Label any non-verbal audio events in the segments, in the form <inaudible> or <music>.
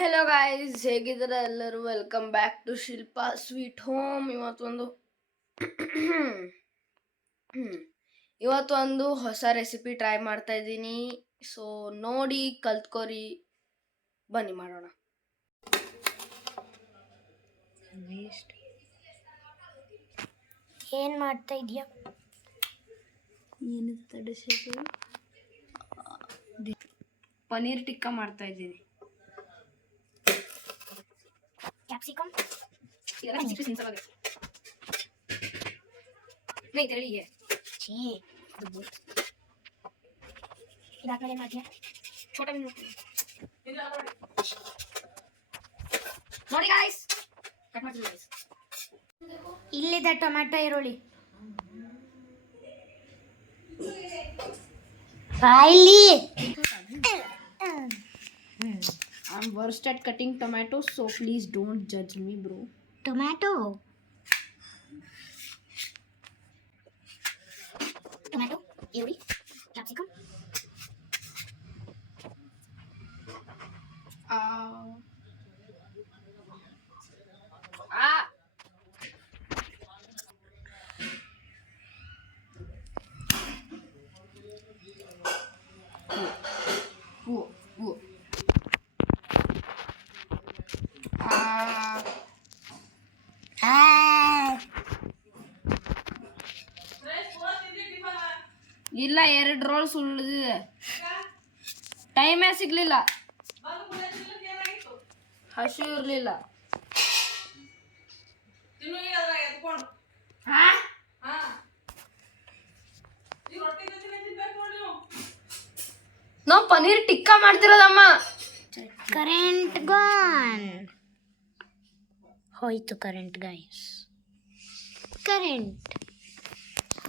Hello guys ಹೇಗಿದ್ದಾರೆ ಎಲ್ಲರೂ? Welcome back to Shilpa sweet home ಇವತ್ತೊಂದು <clears throat> ಇವತ್ತೊಂದು ಹೊಸ ರೆಸಿಪಿ ಟ್ರೈ ಮಾಡ್ತಾ ಇದ್ದೀನಿ. ಸೊ ನೋಡಿ ಕಲ್ತ್ಕೊರಿ. ಬನ್ನಿ ಮಾಡೋಣ. ಏನ್ ಮಾಡ್ತಾ ಇದೀಯ? ಏನು ಪನ್ನೀರ್ ಟಿಕ್ಕ ಮಾಡ್ತಾ ಇದ್ದೀನಿ. ಕ್ಯಾಪ್ಸಿಕಮ್ ಇದೆಲ್ಲ ಸಿಕ್ಸ್ ಸಿನ್ಸಲ್ ನೈ ತೆರಳಿಗೆ ಛೀ ಅದು ಬೂತ್ ಇದಾದ್ಮೇಲೆ ಏನು ಮಾಡ್ತೀಯ ಛೋಟ ಮೀನು ನೋಡಿ ಗಾಯ್ಸ್ ಕಟ್ ಮಾಡ್ತೀನಿ ಗಾಯ್ಸ್ ಇಲ್ಲಿದೆ ಟೊಮೆಟೊ ಈರುಳ್ಳಿ ಬಾಯ್ಲಿ I'm worst at cutting tomatoes, so please don't judge me, bro. Tomato. Tomato, aioli, capsicum. Uh, ಇಲ್ಲ, ಎರಡು ರೋಲ್ ಸುಳ್ಳಿದೆ ಟೈಮೇ ಸಿಗ್ಲಿಲ್ಲ. ಹಸು ಇರಲಿಲ್ಲ. ನಾವು ಪನೀರ್ ಟಿಕ್ಕಾ ಮಾಡ್ತಿರೋದಮ್ಮ. ಕರೆಂಟ್ ಗಾನ್ ಹೋಯ್ತು ಕರೆಂಟ್ ಗೈಸ್ ಕರೆಂಟ್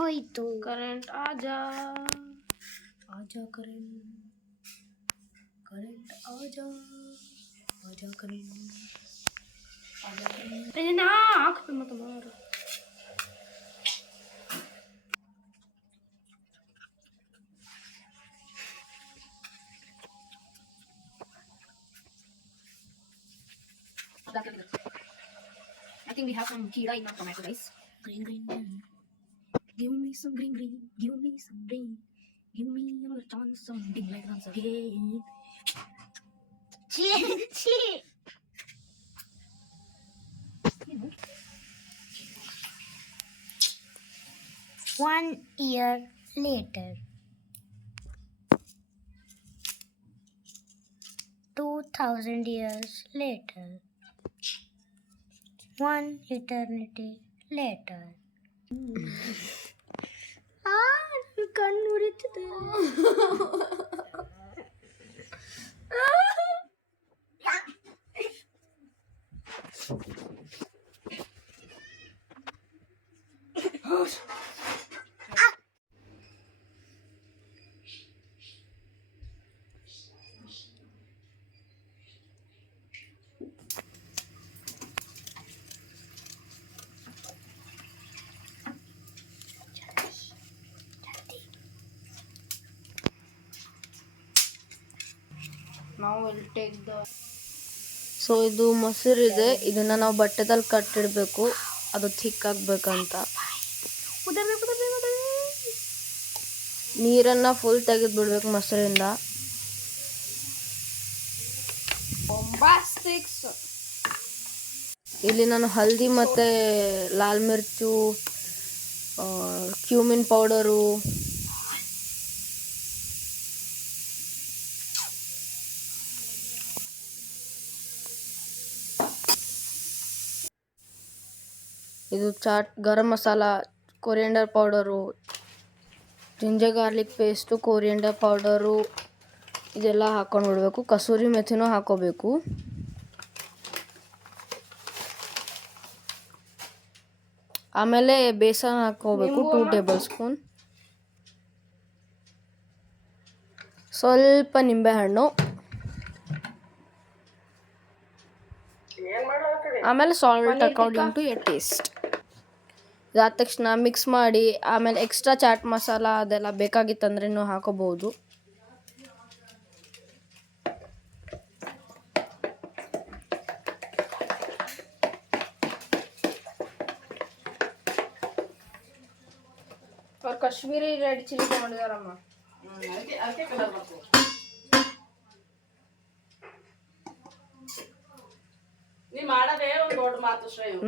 भाई तो करंट आजा आजा करंट करंट आजा आजा करंट आजा करंट अरे ना आँख पे मत मारो I think we have some kira in our tomato, guys. Green, green, green. Give me some green green, give me some green. Give me another chance of being like once again. One year later. 2000 years later. One eternity later. Mm. <laughs> கண் உரிச்சது. Oh, ನಾವು so ಇದು ಮೊಸರು ಇದೆ ಇದನ್ನ ನಾವು ಬಟ್ಟೆದಲ್ಲಿ ಕಟ್ಟಿಡಬೇಕು. ಅದು thick ಆಗ್ಬೇಕಂತ. ನೀರನ್ನ ಫುಲ್ ತೆಗೆದು ಬಿಡ್ಬೇಕು ಮೊಸರಿಂದ ಇಲ್ಲಿ ನಾನು ಹಲ್ದಿ ಮತ್ತೆ ಲಾಲ್ ಮಿರ್ಚು ಕ್ಯೂಮಿನ್ ಪೌಡರು ಇದು chaat garam masala coriander powder ginger garlic paste coriander powder ಇದೆಲ್ಲ ಹಾಕೊಂಡು ಬಿಡಬೇಕು. ಕಸೂರಿ ಮೆಥಿನೂ ಹಾಕೋಬೇಕು ಆಮೇಲೆ ಬೇಸನ್ ಹಾಕೋಬೇಕು ಟೂ ಟೇಬಲ್ ಸ್ಪೂನ್. ಸ್ವಲ್ಪ ನಿಂಬೆಹಣ್ಣು ಆಮೇಲೆ salt account to a taste ಇದಾದ ತಕ್ಷಣ ಮಿಕ್ಸ್ ಮಾಡಿ ಆಮೇಲೆ ಎಕ್ಸ್ಟ್ರಾ ಚಾಟ್ ಮಸಾಲ ಅದೆಲ್ಲ ಬೇಕಾಗಿತ್ತಂದ್ರೆ ಹಾಕೋಬಹುದು. ಕಾಶ್ಮೀರಿ ರೆಡ್ ಚಿಲ್ಲಿ ಮಾಡಿದಾರಮ್ಮ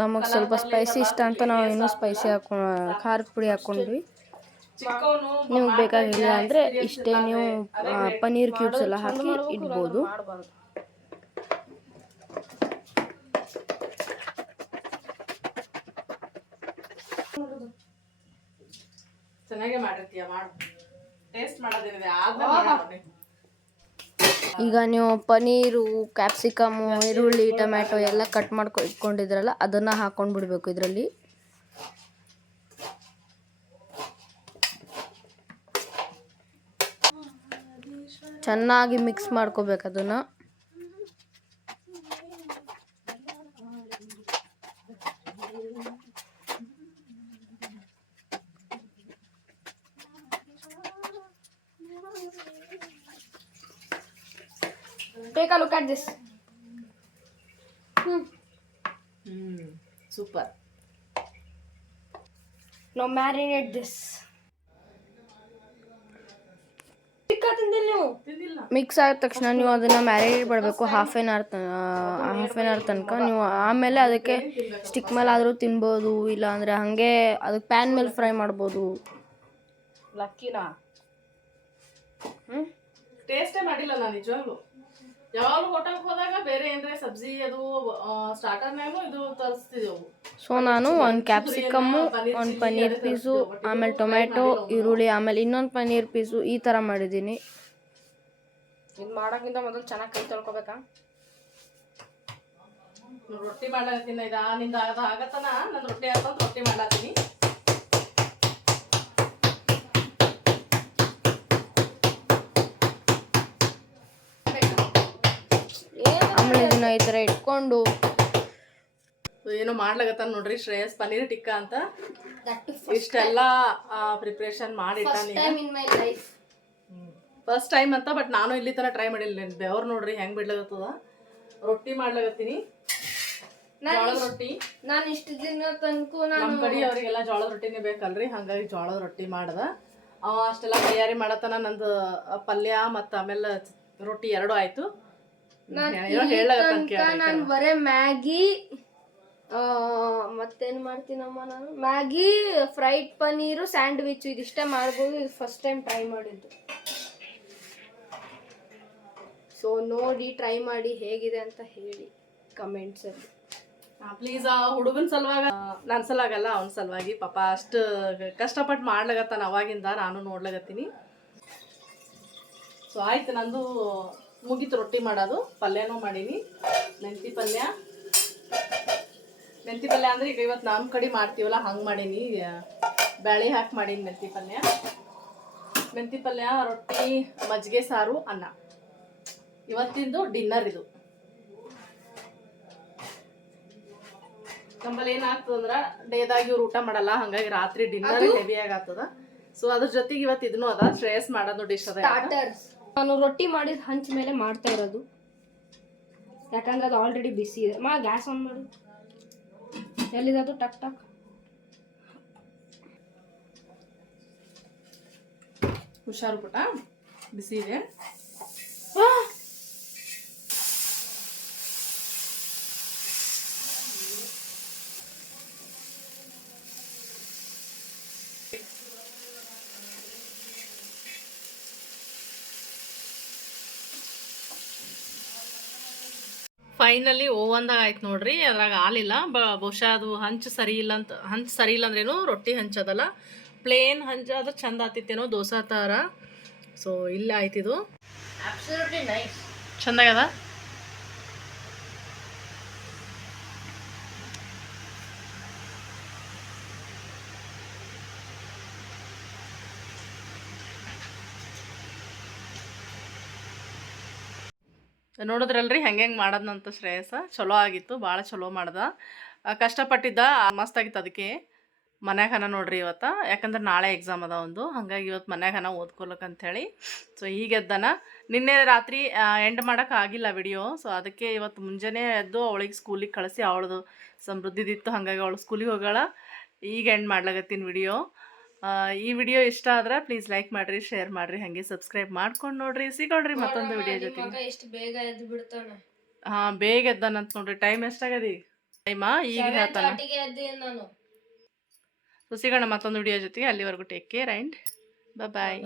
ನಮಗೆ ಸ್ವಲ್ಪ ಸ್ಪೈಸಿ ಇಷ್ಟ ಅಂತ ನಾವು ಇನ್ನೂ ಸ್ಪೈಸಿ ಹಾಕೊಂಡು ಖಾರದ ಪುಡಿ ಹಾಕೊಂಡ್ವಿ. ನಿಮ್ಗೆ ಬೇಕಾಗಿಲ್ಲ ಅಂದರೆ ಇಷ್ಟೇ ನೀವು ಪನ್ನೀರ್ ಕ್ಯೂಬ್ಸ್ ಎಲ್ಲ ಹಾಕಿ ಇಡ್ಬೋದು. ಚೆನ್ನಾಗೇ ಮಾಡಿರ್ತೀಯ ಮಾಡು. ಟೇಸ್ಟ್ ಮಾಡೋದೇನಿದೆ ಆದ್ಮೇಲೆ. ಈಗ ನೀವು ಪನ್ನೀರು ಕ್ಯಾಪ್ಸಿಕಮು, ಈರುಳ್ಳಿ, ಟೊಮ್ಯಾಟೊ ಎಲ್ಲ ಕಟ್ ಮಾಡ್ಕೊ ಇಟ್ಕೊಂಡಿದ್ರಲ್ಲ, ಅದನ್ನು ಹಾಕೊಂಡು ಬಿಡಬೇಕು ಇದರಲ್ಲಿ. ಚೆನ್ನಾಗಿ ಮಿಕ್ಸ್ ಮಾಡ್ಕೋಬೇಕು ಅದನ್ನು. Take a look at this. Mm. Mm, super. Now marinate this. Mix ಆದ ತಕ್ಷಣ ನೀವು ಅದನ್ನ ಮ್ಯಾರಿನೇಟ್ ಮಾಡಬೇಕು half an hour half an hour ತನಕ ನೀವು ಆಮೇಲೆ ಅದಕ್ಕೆ ಸ್ಟಿಕ್ ಮೇಲೆ ಆದರೂ ತಿನ್ಬೋದು ಇಲ್ಲ ಅಂದರೆ ಹಾಗೆ ಅದಕ್ಕೆ ಪ್ಯಾನ್ ಮೇಲೆ ಫ್ರೈ ಮಾಡ್ಬೋದು ಲಕ್ಕಿನಾ ಟೇಸ್ಟೇ ಮಾಡಿಲ್ಲ ನಾನು ನಿಜವಾಗ್ಲು ಯಾವಾಗಲೂ ಹೋಟೆಲ್ಗೆ ಹೋದಾಗ ಬೇರೆ ಏನ್ರೆ ಸಬ್ಜಿ ಅದು ಸ್ಟಾರ್ಟರ್ನಾಗೂ ಇದು ತರಿಸ್ತಿದ್ದೆವು ಸೊ ನಾನು ಒಂದು ಕ್ಯಾಪ್ಸಿಕಮ್ಮು ಒಂದು ಪನ್ನೀರ್ ಪೀಸು ಆಮೇಲೆ ಟೊಮ್ಯಾಟೊ ಈರುಳ್ಳಿ ಆಮೇಲೆ ಇನ್ನೊಂದು ಪನ್ನೀರ್ ಪೀಸು ಈ ಥರ ಮಾಡಿದ್ದೀನಿ. ಇದು ಮಾಡೋಕ್ಕಿಂತ ಮೊದಲು ಚೆನ್ನಾಗಿ ಕೈ ತೊಳ್ಕೊಬೇಕಾ? ರೊಟ್ಟಿ ಮಾಡ್ಲಾಕತ್ತೀನಿ ಇದಾನಿಂದ ಅದು ಆಗತ್ತನ ನಾನು ರೊಟ್ಟಿ ಹಾಕೊಂಡ್ ರೊಟ್ಟಿ ಮಾಡ್ಲಾತೀನಿ ಆಮೇಲೆ ಇದನ್ನ ಇಟ್ಕೊಂಡು ಏನೋ ಮಾಡ್ಲಾಗತ್ತ ನೋಡ್ರಿ ಶ್ರೇಯಸ್ ಪನ್ನೀರ್ ಟಿಕ್ಕ ಅಂತ. ಇಷ್ಟೆಲ್ಲ ಪ್ರಿಪ್ರೇಷನ್ ಮಾಡಿಟ್ಟ ಫಸ್ಟ್ ಟೈಮ್ ಅಂತ ಬಟ್ ನಾನು ಇಲ್ಲಿ ತನಕ ಟ್ರೈ ಮಾಡಿಲ್ಲ ಬೆವ್ರು ನೋಡ್ರಿ ಹೆಂಗ್ ಬಿಡ್ಲಾಗತ್ತದ. ರೊಟ್ಟಿ ಮಾಡ್ಲಾಗತ್ತೀನಿ. ಜೋಳದ ರೊಟ್ಟಿ. ನಾನು ಇಷ್ಟು ದಿನ ತನಕ ನಾನು ನಮ್ಮ ಕಡೆ ಅವರಿಗೆಲ್ಲ ಜೋಳದ ರೊಟ್ಟಿನೇ ಬೇಕಲ್ರಿ ಹಂಗಾಗಿ ಜೋಳದ ರೊಟ್ಟಿ ಮಾಡ್ದ. ಅವ ಅಷ್ಟೆಲ್ಲ ತಯಾರಿ ಮಾಡತನ ನಂದು ಪಲ್ಯ ಮತ್ತು ಆಮೇಲೆ ರೊಟ್ಟಿ ಎರಡು ಆಯ್ತು. ನಾನು ಬರೇ ಮ್ಯಾಗಿ ಮತ್ತೇನ್ ಮಾಡ್ತೀನಮ್ಮ ನಾನು? ಮ್ಯಾಗಿ ಫ್ರೈಡ್ ಪನ್ನೀರು ಸ್ಯಾಂಡ್ವಿಚ್ ಇದಿಷ್ಟೇ ಮಾಡ್ಬೋದು. ಇದು ಫಸ್ಟ್ ಟೈಮ್ ಟ್ರೈ ಮಾಡಿದ್ದು. ಸೊ ನೋಡಿ ಟ್ರೈ ಮಾಡಿ ಹೇಗಿದೆ ಅಂತ ಹೇಳಿ ಕಮೆಂಟ್ಸಲ್ಲಿ ಪ್ಲೀಸ್ ಆ ಹುಡುಗನ ಸಲುವಾಗ ನನ್ನ ಸಲುವಾಗಲ್ಲ ಅವನ ಸಲುವಾಗಿ. ಪಾಪ ಅಷ್ಟು ಕಷ್ಟಪಟ್ಟು ಮಾಡ್ಲಾಗತ್ತಾನ ಅವಾಗಿಂದ ನಾನು ನೋಡ್ಲಾಗತ್ತೀನಿ ಸೊ ಆಯ್ತು ನಂದು ಮುಗೀತು ರೊಟ್ಟಿ ಮಾಡೋದು. ಪಲ್ಯನೂ ಮಾಡೀನಿ. ಮೆಂತಿ ಪಲ್ಯ. ಮೆಂತಿ ಪಲ್ಯ ಅಂದ್ರೆ ಈಗ ಇವತ್ತು ನಮ್ಮ ಕಡೆ ಮಾಡ್ತೀವಲ್ಲ ಹಂಗೆ ಮಾಡೀನಿ. ಬ್ಯಾಳಿ ಹಾಕಿ ಮಾಡೀನಿ ಮೆಂತಿ ಪಲ್ಯ. ಮೆಂತಿ ಪಲ್ಯ ರೊಟ್ಟಿ ಮಜ್ಜಿಗೆ ಸಾರು ಅನ್ನ. ಇವತ್ತಿಂದು ಡಿನ್ನರ್ ಇದು. ನಮ್ಮಲ್ಲಿ ಏನಾಗ್ತದ ಅಂದ್ರ ಡೇದಾಗ ಇವ್ರು ಊಟ ಮಾಡಲ್ಲ ಹಂಗಾಗಿ ರಾತ್ರಿ ಡಿನ್ನರ್ ಹೆವಿ ಆಗ್ತದ. ಸೊ ಅದ್ರ ಜೊತೆಗೆ ಇವತ್ತು ಇದನ್ನು ಅದ ಶ್ರೇಯಸ್ ಮಾಡೋದು ಡಿಶ್ ಅದ ನಾನು ರೊಟ್ಟಿ ಮಾಡಿದ ಹಂಚ ಮೇಲೆ ಮಾಡ್ತಾ ಇರೋದು. ಯಾಕಂದ್ರೆ ಅದು ಆಲ್ರೆಡಿ ಬಿಸಿ ಇದೆ. ಮಾ ಗ್ಯಾಸ್ ಆನ್ ಮಾಡು. ಎಲ್ಲಿದೆ ಅದು ಟಕ್ ಟಕ್. ಹುಷಾರು ಪುಟ? ಬಿಸಿ ಇದೆ. ಫೈನಲಿ ಓವನ್ದಾಗ ಆಯ್ತು ನೋಡ್ರಿ ಅದ್ರಾಗ ಹಾಲಿಲ್ಲ. ಬ ಬಹುಶಃ ಅದು ಹಂಚು ಸರಿ ಇಲ್ಲ ಅಂತ ಹಂಚು ಸರಿ ಇಲ್ಲ ಅಂದ್ರೇನು ರೊಟ್ಟಿ ಹಂಚದಲ್ಲ. ಪ್ಲೇನ್ ಹಂಚ ಆದ್ರೆ ಚಂದ ಆತಿತ್ತೇನೋ ದೋಸಾ ತರ ಸೊ ಇಲ್ಲ ಆಯ್ತಿದು. ಚಂದಾಗದ ನೋಡಿದ್ರಲ್ರಿ ಹೆಂಗೆ ಹೆಂಗೆ ಮಾಡೋದಂತ ಶ್ರೇಯಸ. ಚಲೋ ಆಗಿತ್ತು ಭಾಳ ಚಲೋ ಮಾಡ್ದ. ಕಷ್ಟಪಟ್ಟಿದ್ದ, ಮಸ್ತ್ ಆಗಿತ್ತು ಅದಕ್ಕೆ ಮನ್ಯಾಗ ಹನ ನೋಡ್ರಿ ಇವತ್ತು. ಯಾಕಂದ್ರೆ ನಾಳೆ ಎಕ್ಸಾಮ್ ಅದ ಒಂದು. ಹಾಗಾಗಿ ಇವತ್ತು ಮನ್ಯಾಗ ಓದ್ಕೊಳಕ್ ಅಂಥೇಳಿ ಸೊ ಈಗ ಎದ್ದನ. ನಿನ್ನೆ ರಾತ್ರಿ ಎಂಡ್ ಮಾಡೋಕೆ ಆಗಿಲ್ಲ ವಿಡಿಯೋ ಸೊ ಅದಕ್ಕೆ ಇವತ್ತು ಮುಂಜಾನೆ ಎದ್ದು ಅವಳಿಗೆ ಸ್ಕೂಲಿಗೆ ಕಳಿಸಿ, ಅವಳದು ಸಮೃದ್ಧಿದಿತ್ತು ಹಾಗಾಗಿ ಅವಳು ಸ್ಕೂಲಿಗೆ ಹೋಗಾಳ ಈಗ ಎಂಡ್ ಮಾಡ್ಲಾಗತ್ತೀನಿ ವಿಡಿಯೋ ಈ ವಿಡಿಯೋ ಇಷ್ಟ ಆದ್ರೆ ಪ್ಲೀಸ್ ಲೈಕ್ ಮಾಡ್ರಿ ಶೇರ್ ಮಾಡ್ರಿ ಹಾಗೆ ಸಬ್ಸ್ಕ್ರೈಬ್ ಮಾಡ್ಕೊಂಡು ನೋಡ್ರಿ. ಸಿಗೋಣ್ರಿ ಮತ್ತೊಂದು ವಿಡಿಯೋ ಜೊತೆಗೆ. ಎಷ್ಟು ಬೇಗ ಎದ್ದು ಬಿಡ್ತಾನ. ಹಾಂ ಬೇಗ ಎದ್ದಾನಂತ ನೋಡ್ರಿ. ಟೈಮ್ ಎಷ್ಟಾಗದಿ? ಟೈಮಾ ಈಗ ಹೇಳ್ತಾನ. ಸೊ ಸಿಗೋಣ ಮತ್ತೊಂದು ವಿಡಿಯೋ ಜೊತೆಗೆ. ಅಲ್ಲಿವರೆಗೂ ಟೇಕ್ ಕೇರ್ ಅಂಡ್ ಬಾಯ್